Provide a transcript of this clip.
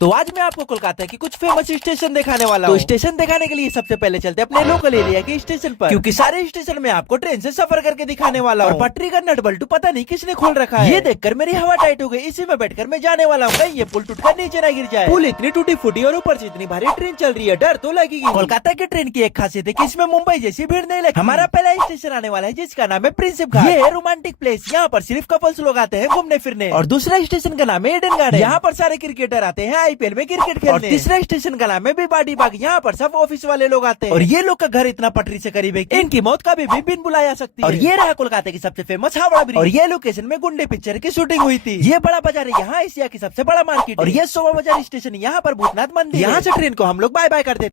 तो आज मैं आपको कोलकाता की कुछ फेमस स्टेशन दिखाने वाला हूँ। तो स्टेशन दिखाने के लिए सबसे पहले चलते अपने लोकल एरिया के स्टेशन पर, क्योंकि सारे स्टेशन में आपको ट्रेन से सफर करके दिखाने वाला हूँ। और पटरी का नट बल्टू पता नहीं किसने खोल रखा है। ये देखकर मेरी हवा टाइट हो गई। इसी में बैठकर मैं जाने वाला हूँ, ये पुल टूटकर नीचे न गिर जाए। पुल इतनी टूटी फूटी और ऊपर से इतनी भारी ट्रेन चल रही है, डर तो लगेगी। कोलकाता की ट्रेन की एक खासियत है कि इसमें मुंबई जैसी भीड़ नहीं लगती। हमारा पहला स्टेशन आने वाला है जिसका नाम है प्रिंसिप घाट। ये है रोमांटिक प्लेस, यहाँ पर सिर्फ कपल्स लोग आते हैं घूमने फिरने। और दूसरा स्टेशन का नाम है ईडन गार्डन, यहाँ पर सारे क्रिकेटर आते हैं आईपीएल में क्रिकेट खेलने। और तीसरा स्टेशन का नाम है बिबाडी बाग, यहाँ पर सब ऑफिस वाले लोग आते हैं। और ये लोग का घर इतना पटरी से करीब है कि इनकी मौत कभी भी बिन बुलाया सकती है। और ये रहा कोलकाता की सबसे फेमस हावड़ा ब्रिज। और ये लोकेशन में गुंडे पिक्चर की शूटिंग हुई थी। ये बड़ा बाजार है, यहाँ एशिया की सबसे बड़ा मार्केट। और ये शोभा बाजार स्टेशन, यहाँ पर भूतनाथ मंदिर। यहाँ से ट्रेन को हम लोग बाय बाय करते।